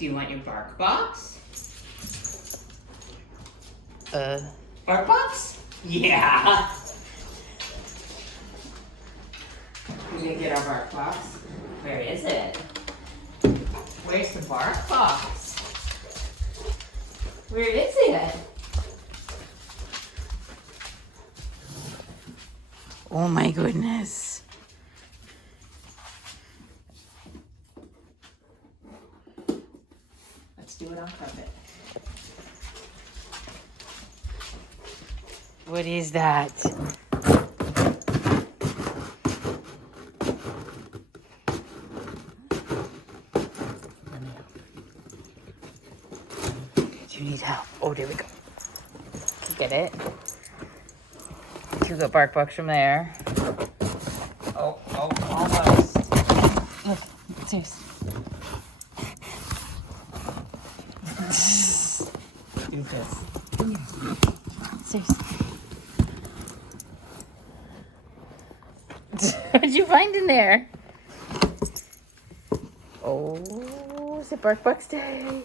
Do you want your bark box? Bark box? Yeah. We're gonna get our bark box. Where is it? Where's the bark box? Where is it? Oh my goodness. Let's do it on carpet. What is that? Do you need help? Oh, there we go. Get it? Took the bark box from there. Oh, almost. Look, serious. Do this. Serious. What'd you find in there? Oh, is it bark box day?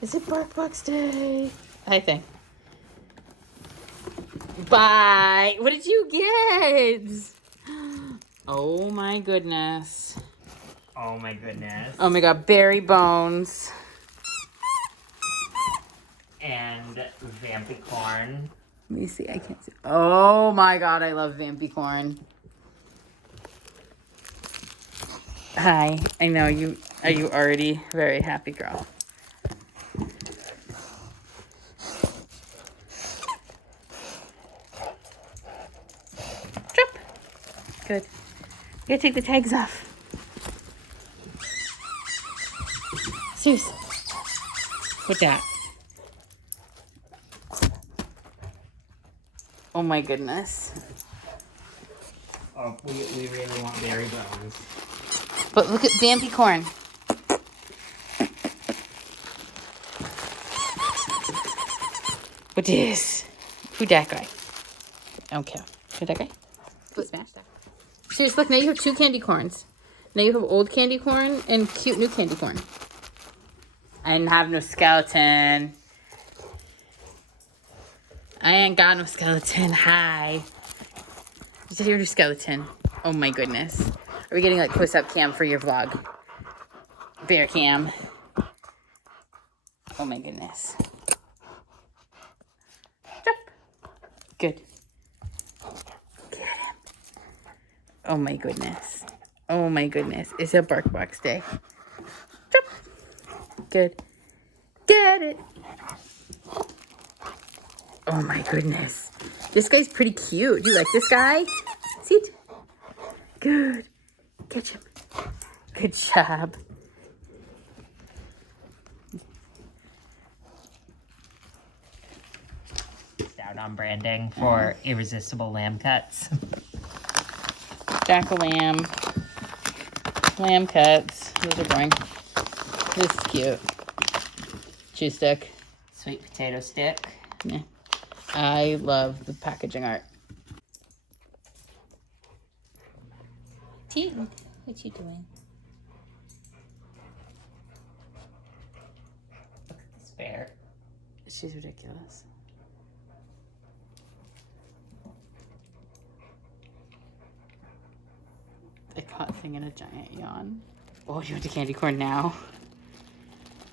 Is it bark box day? I think. Bye. What did you get? Oh my goodness. Oh my goodness. Oh my god, berry bones. And vampy corn. Let me see, I can't see. Oh my god, I love vampy corn. Hi, I know you. Are you already very happy, girl? Drop. Good. You gotta take the tags off. Seriously. What's that? Oh my goodness. Oh, we really want berry bones. But look at vampy corn. What is? Who that guy? I don't care. Who that guy? Smash that. Serious, look, now you have two candy corns. Now you have old candy corn and cute new candy corn. I didn't have no skeleton. I ain't got no skeleton. Hi. Is that your skeleton? Oh my goodness. Are we getting like close-up cam for your vlog? Bear cam. Oh my goodness. Drop. Good. Get him. Oh my goodness. Oh my goodness. It's a bark box day. Drop. Good. Get it. Oh my goodness. This guy's pretty cute. Do you like this guy? See it? Good. Catch him. Good job. Out on branding for irresistible lamb cuts. Jack-o'-lamb. Lamb cuts. Those are boring. This is cute. Cheese stick. Sweet potato stick. Yeah. I love the packaging art. Tea, what you doing? Look at this bear. She's ridiculous. A caught thing in a giant yawn. Oh, you want the candy corn now?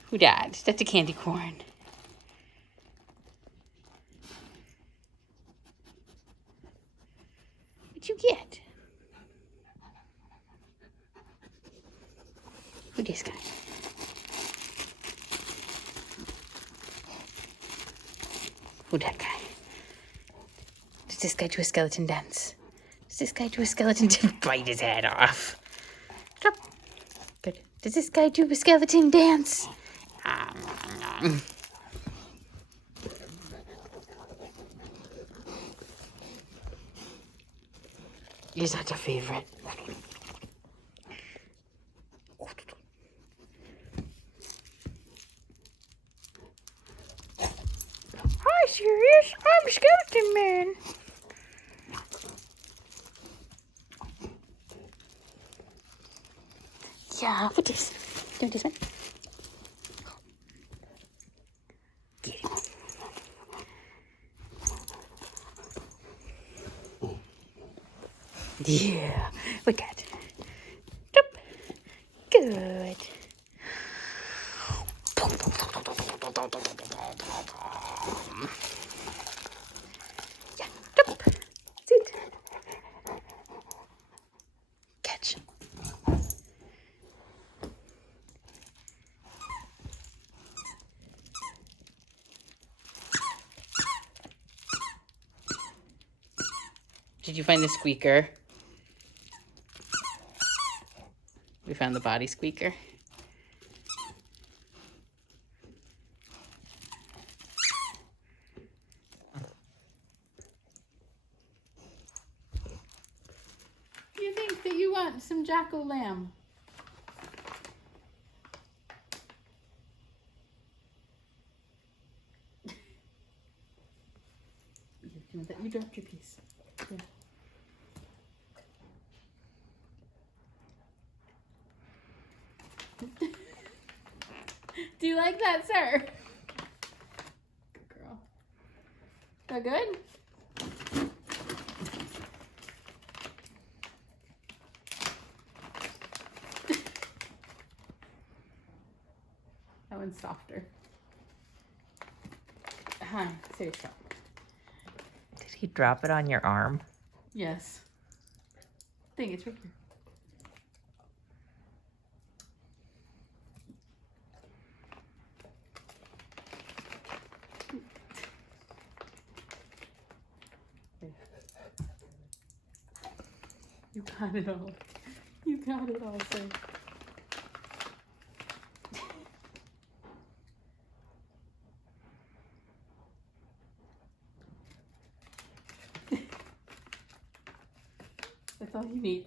Who died? That's a candy corn. What'd you get? Who this guy? Who that guy? Does this guy do a skeleton dance? Does this guy do a skeleton dance? Bite his head off. Drop. Good. Does this guy do a skeleton dance? Is that your favorite? Hi, Sirius. I'm a skeleton man. Yeah, what is? Do you want this one? Get him. Yeah, look at it. Good. Yeah, sit. Catch. Did you find the squeaker? We found the body squeaker. Do you think that you want some jack-o'-lamb? You dropped your piece. Yeah. Do you like that, sir? Good girl. That good? That one's softer. Hi, Sirius. Did he drop it on your arm? Yes. Dang, it's right here. You got it all. You got it all, sir. That's all you need.